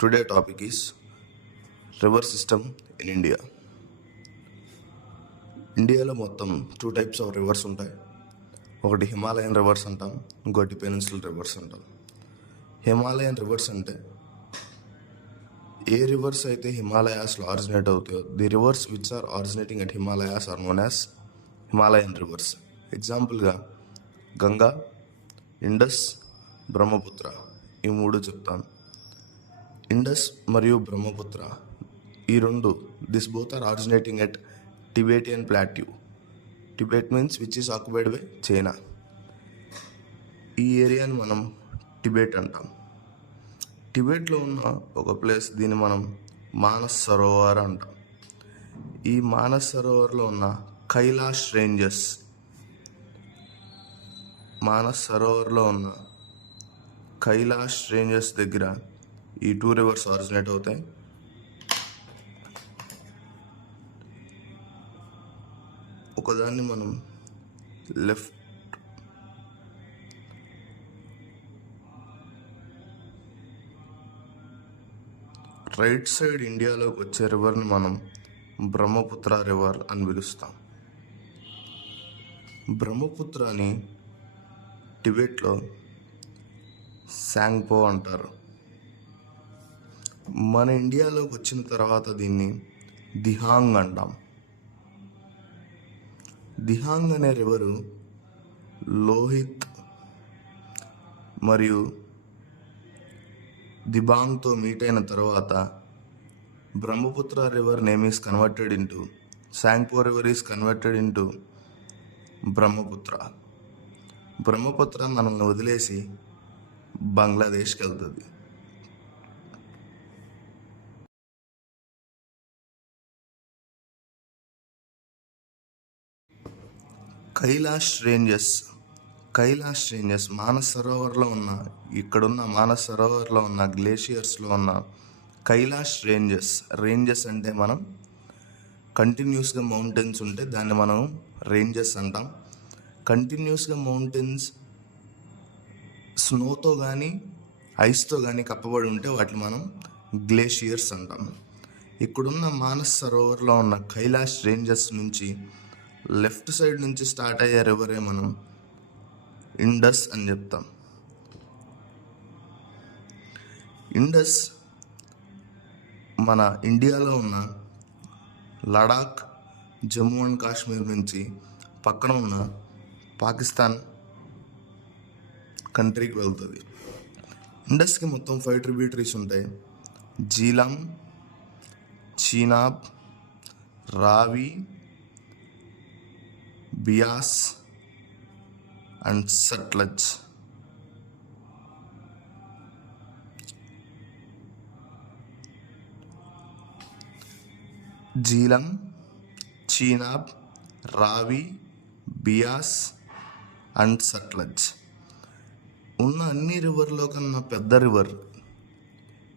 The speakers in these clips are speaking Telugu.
Today topic is river system in India. ఇండియాలో మొత్తం 2 types ఆఫ్ రివర్స్ ఉంటాయి. ఒకటి హిమాలయన్ రివర్స్ అంటాం, ఇంకోటి పెనిన్సులర్ రివర్స్ అంటాం. హిమాలయన్ రివర్స్ అంటే ఏ రివర్స్ అయితే హిమాలయాస్లో ఆరిజినేట్ అవుతాయో the rivers which are originating at Himalayas are known as Himalayan rivers. ఎగ్జాంపుల్గా గంగా, ఇండస్, బ్రహ్మపుత్ర ఈ 3 చెప్తాను. ఇండస్ మరియు బ్రహ్మపుత్ర ఈ 2 this both are originating at Tibetan plateau. Tibet means which is occupied by China. ఈ ఏరియాని మనం టిబెట్ అంటాం. టిబెట్లో ఉన్న ఒక ప్లేస్ దీన్ని మనం మానస్ సరోవర్ అంటాం. ఈ మానస్ సరోవర్లో ఉన్న కైలాష్ రేంజెస్, మానస్ సరోవర్లో ఉన్న కైలాష్ రేంజెస్ దగ్గర ఈ 2 రివర్స్ ఆరిజినేట్ అవుతాయి. ఒకదాన్ని మనం రైట్ సైడ్ ఇండియాలోకి వచ్చే రివర్ని మనం బ్రహ్మపుత్ర రివర్ అని పిలుస్తాం. బ్రహ్మపుత్రని టిబెట్లో శాంగ్పో అంటారు. మన ఇండియాలోకి వచ్చిన తర్వాత దీన్ని దిహాంగ్ అంటాం. దిహాంగ్ అనే రివరు లోహిత్ మరియు దిబాంగ్తో మీట్ అయిన తర్వాత Brahmaputra river name is converted into Tsangpo river is converted into Brahmaputra. Brahmaputra మనల్ని వదిలేసి బంగ్లాదేశ్కి వెళ్తుంది. కైలాష్ రేంజెస్ మానస్ సరోవర్లో ఉన్న ఇక్కడున్న మానస్ సరోవర్లో ఉన్న గ్లేషియర్స్లో ఉన్న కైలాష్ రేంజెస్ అంటే మనం కంటిన్యూస్గా మౌంటైన్స్ ఉంటే దాన్ని మనం రేంజెస్ అంటాం. కంటిన్యూస్గా మౌంటైన్స్ స్నోతో కానీ ఐస్తో కానీ కప్పబడి ఉంటే వాటిని మనం గ్లేషియర్స్ అంటాం. ఇక్కడున్న మానస్ సరోవర్లో ఉన్న కైలాష్ రేంజెస్ నుంచి లెఫ్ట్ సైడ్ నుంచి స్టార్ట్ అయ్యే రివరే మనం ఇండస్ అని చెప్తాం. ఇండస్ మన ఇండియాలో ఉన్న లడాక్, జమ్మూ అండ్ కాశ్మీర్ నుంచి పక్కన ఉన్న పాకిస్తాన్ కంట్రీకి వెళ్తుంది. ఇండస్కి మొత్తం 5 ట్రిబ్యూటరీస్ ఉంటాయి. జీలం, చీనాబ్, రావి, బియాస్ అండ్ సట్లజ్. జీలం, చీనాబ్, రావి, బియాస్ అండ్ సట్లజ్ ఉన్న అన్ని రివర్లో కన్నా పెద్ద రివర్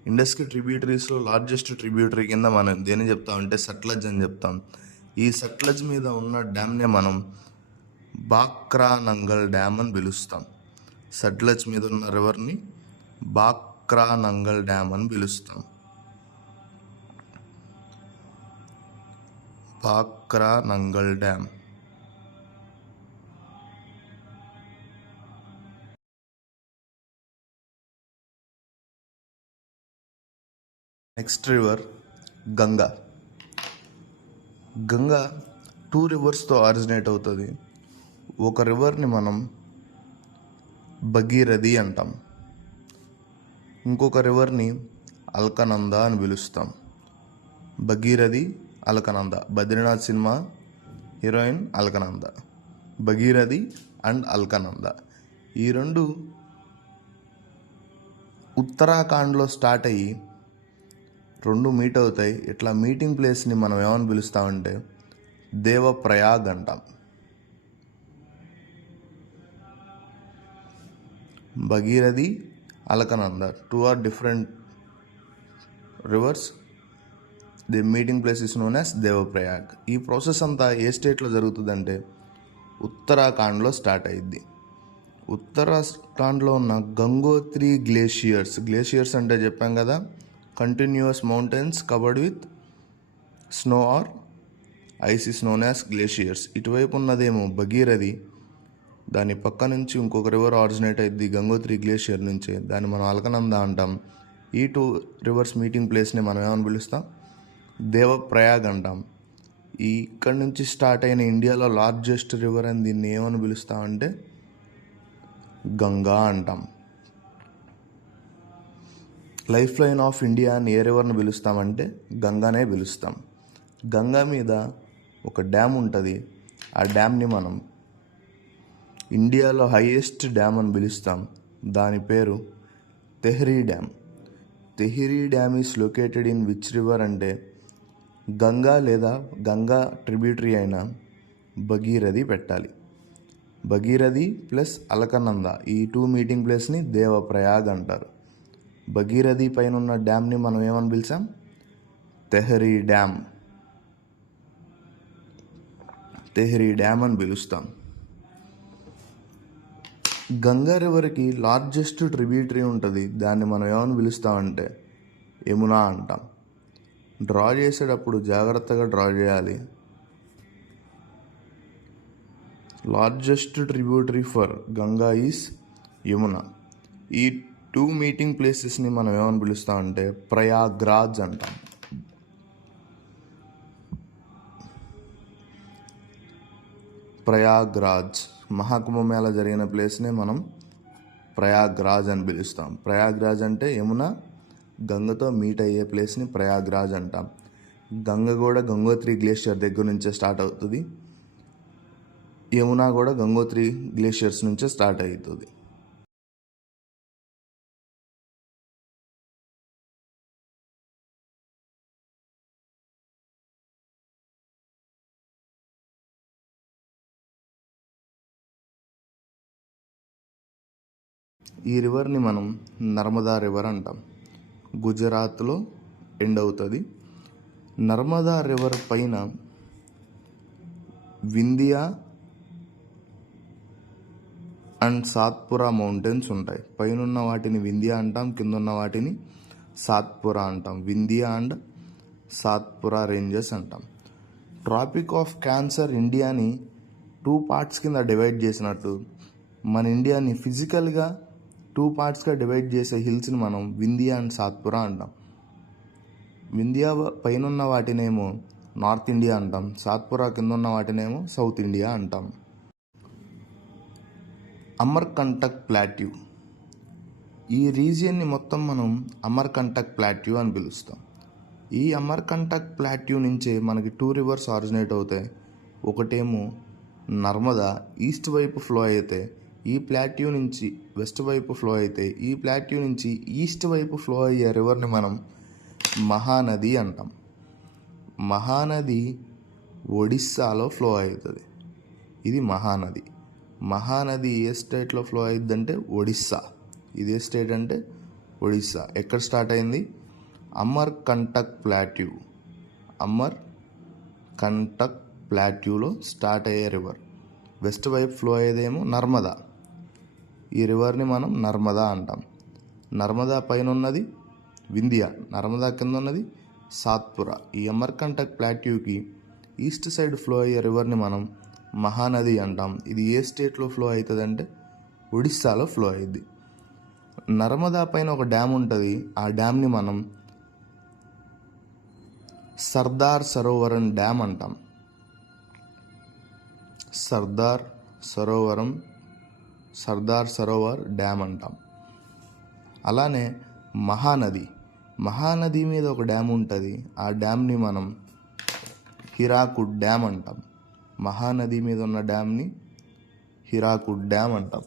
ఇండస్కి ట్రిబ్యూటరీస్లో లార్జెస్ట్ ట్రిబ్యూటరీ కింద మనం దేని చెప్తామంటే సట్లజ్ అని చెప్తాం. ఈ సట్లజ్ మీద ఉన్న డ్యామ్నే మనం బాక్రా నంగల్ డ్యామ్ అని పిలుస్తాం. సట్లజ్ మీద ఉన్న రివర్ని బాక్రా నంగల్ డ్యామ్ అని పిలుస్తాం. Bhakra Nangal dam. Next river Ganga. Ganga 2 రివర్స్తో ఆరిజినేట్ అవుతుంది. ఒక రివర్ని మనం భగీరథి అంటాం, ఇంకొక రివర్ని అల్కనంద అని పిలుస్తాం. Bhagirathi, Alaknanda. Badrinath cinema heroine Alaknanda. Bhagirathi and Alaknanda ఈ 2 ఉత్తరాఖండ్లో స్టార్ట్ అయ్యి 2 మీట్ అవుతాయి. ఇట్లా మీటింగ్ ప్లేస్ని మనం ఏమని పిలుస్తామంటే దేవప్రయాగ్ అంటాం. Bhagirathi, Alaknanda 2 are different rivers. The meeting place is known as Devprayag. ఈ ప్రాసెస్ అంతా ఏ స్టేట్లో జరుగుతుందంటే ఉత్తరాఖండ్లో స్టార్ట్ అయ్యిద్ది. ఉత్తరాఖండ్లో ఉన్న గంగోత్రి గ్లేషియర్స్ అంటే చెప్పాం కదా, continuous mountains covered with snow or ice is known as glaciers. ఇటువైపు ఉన్నదేమో భగీరథి, దాని పక్క నుంచి ఇంకొక రివర్ ఆరిజినేట్ అయింది గంగోత్రి గ్లేషియర్ నుంచే, దాన్ని మనం అలకనంద అంటాం. ఈ టూ రివర్స్ మీటింగ్ ప్లేస్ని మనం ఏమని పిలుస్తాం? దేవప్రయాగ్ అంటాం. ఇక్కడి నుంచి స్టార్ట్ అయిన ఇండియాలో లార్జెస్ట్ రివర్ అని దీన్ని ఏమని పిలుస్తామంటే గంగా అంటాం. లైఫ్ లైన్ ఆఫ్ ఇండియా అని ఏ రివర్ని పిలుస్తామంటే గంగానే పిలుస్తాం. గంగా మీద ఒక డ్యామ్ ఉంటుంది. ఆ డ్యామ్ని మనం ఇండియాలో హైయెస్ట్ డ్యామ్ అని పిలుస్తాం. దాని పేరు Tehri dam. Tehri dam is located in which river అంటే గంగా లేదా గంగా ట్రిబ్యూటరీ అయిన భగీరథి పెట్టాలి. భగీరథి ప్లస్ అలకనంద ఈ టూ మీటింగ్ ప్లేస్ని దేవప్రయాగ్ అంటారు. భగీరథి పైన ఉన్న డ్యామ్ని మనం ఏమని పిలిచాం? తెహ్రీ డ్యామ్. తెహ్రీ డ్యామ్ అని పిలుస్తాం. గంగా రివర్కి లార్జెస్ట్ ట్రిబ్యూటరీ ఉంటుంది. దాన్ని మనం ఏమని పిలుస్తామంటే యమునా అంటాం. డ్రా చేసేటప్పుడు జాగ్రత్తగా డ్రా చేయాలి. Largest tributary for Ganga is Yamuna. ఈ టూ మీటింగ్ ప్లేసెస్ని మనం ఏమని పిలుస్తామంటే ప్రయాగ్రాజ్ అంటాం. ప్రయాగ్రాజ్ మహాకుంభమేళ జరిగిన ప్లేస్నే మనం ప్రయాగ్రాజ్ అని పిలుస్తాం. ప్రయాగ్రాజ్ అంటే యమున గంగతో మీట్ అయ్యే ప్లేస్ని ప్రయాగ్రాజ్ అంటాం. గంగ కూడా గంగోత్రి గ్లేషియర్ దగ్గర నుంచే స్టార్ట్ అవుతుంది. యమున కూడా గంగోత్రి గ్లేషియర్స్ నుంచే స్టార్ట్ అవుతుంది. ఈ రివర్ని మనం నర్మదా రివర్ అంటాం. గుజరాత్లో ఎండ్ అవుతుంది. నర్మదా రివర్ పైన వింధ్యా అండ్ సాత్పురా మౌంటైన్స్ ఉంటాయి. పైన ఉన్న వాటిని వింధ్యా అంటాం, కింద ఉన్న వాటిని సాత్పురా అంటాం. వింధ్యా అండ్ సాత్పురా రేంజెస్ అంటాం. ట్రాపిక్ ఆఫ్ క్యాన్సర్ ఇండియాని 2 పార్ట్స్ కింద డివైడ్ చేసినట్టు మన ఇండియాని ఫిజికల్గా 2 పార్ట్స్గా డివైడ్ చేసే హిల్స్ని మనం వింధ్యా అండ్ సాత్పురా అంటాం. వింధ్యా పైన ఉన్న వాటినేమో నార్త్ ఇండియా అంటాం, సాత్పురా కింద ఉన్న వాటినేమో సౌత్ ఇండియా అంటాం. అమర్కంటక్ ప్లాట్యూ, ఈ రీజియన్ని మొత్తం మనం అమర్కంటక్ ప్లాట్యూ అని పిలుస్తాం. ఈ అమర్కంటక్ ప్లాట్యూ నుంచే మనకి 2 రివర్స్ ఆరిజినేట్ అవుతాయి. ఒకటేమో నర్మదా ఈస్ట్ వైపు ఫ్లో అయితే ఈ ప్లాట్యూ నుంచి వెస్ట్ వైపు ఫ్లో అయితే ఈ ప్లాట్యూ నుంచి ఈస్ట్ వైపు ఫ్లో అయ్యే రివర్ని మనం మహానది అంటాం. మహానది ఒడిస్సాలో ఫ్లో అవుతుంది. ఇది మహానది. మహానది ఏ స్టేట్లో ఫ్లో అవుతుందంటే ఒడిస్సా. ఇదే స్టేట్ అంటే ఒడిస్సా. ఎక్కడ స్టార్ట్ అయింది? అమర్కంటక్ ప్లాట్యూ. అమర్కంటక్ ప్లాట్యూలో స్టార్ట్ అయ్యే రివర్. వెస్ట్ వైపు ఫ్లో అయ్యేదేమో నర్మదా. ఈ రివర్ని మనం నర్మదా అంటాం. నర్మదా పైన ఉన్నది వింధ్యా, నర్మదా కింద ఉన్నది సాత్పురా. ఈ అమర్కంటక్ ప్లాట్యూకి ఈస్ట్ సైడ్ ఫ్లో అయ్యే రివర్ని మనం మహానది అంటాం. ఇది ఏ స్టేట్లో ఫ్లో అవుతుంది అంటే ఒడిస్సాలో ఫ్లో అయ్యిద్ది. నర్మదా పైన ఒక డ్యామ్ ఉంటుంది. ఆ డ్యామ్ని మనం సర్దార్ సరోవరం డ్యామ్ అంటాం. సర్దార్ సరోవర్ డ్యామ్ అంటాం. అలానే మహానది మీద ఒక డ్యామ్ ఉంటుంది. ఆ డ్యామ్ని మనం హిరాకుడ్ డ్యామ్ అంటాం. మహానది మీద ఉన్న డ్యామ్ని హిరాకుడ్ డ్యామ్ అంటాం.